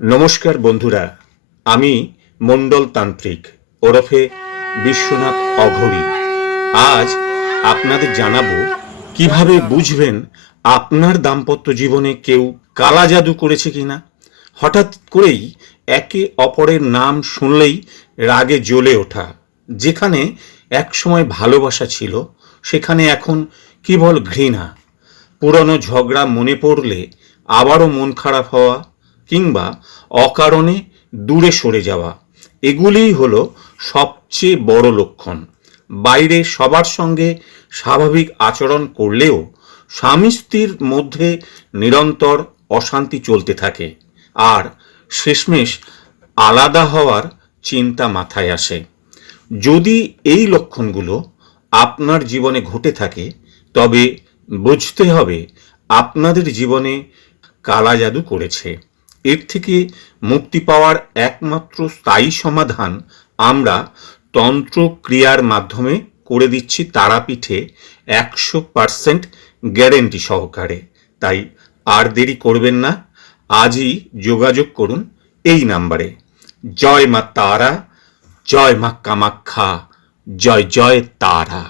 নমস্কার বন্ধুরা, আমি মণ্ডল তান্ত্রিক, ওরফে বিশ্বনাথ অঘরী। আজ আপনাদের জানাব কীভাবে বুঝবেন আপনার দাম্পত্য জীবনে কেউ কালা জাদু করেছে কিনা? হঠাৎ করেই একে অপরের নাম শুনলেই রাগে জ্বলে ওঠা। যেখানে একসময় ভালোবাসা ছিল, সেখানে এখন কেবল ঘৃণা। পুরনো ঝগড়া মনে পড়লে আবারও মন খারাপ হওয়া কিংবা অকারণে দূরে সরে যাওয়া, এগুলিই হলো সবচেয়ে বড় লক্ষণ। বাইরে সবার সঙ্গে স্বাভাবিক আচরণ করলেও স্বামী স্ত্রীর মধ্যে নিরন্তর অশান্তি চলতে থাকে আর শেষমেশ আলাদা হওয়ার চিন্তা মাথায় আসে। যদি এই লক্ষণগুলো আপনার জীবনে ঘটে থাকে, তবে বুঝতে হবে আপনাদের জীবনে কালা জাদু করেছে। এর থেকে মুক্তি পাওয়ার একমাত্র স্থায়ী সমাধান আমরা তন্ত্র ক্রিয়ার মাধ্যমে করে দিচ্ছি তারাপীঠে একশো পারসেন্ট গ্যারেন্টি সহকারে। তাই আর দেরি করবেন না। আজই যোগাযোগ করুন এই নাম্বারে। জয় মা তারা, জয় মা কামাখ্যা, জয় জয় তারা।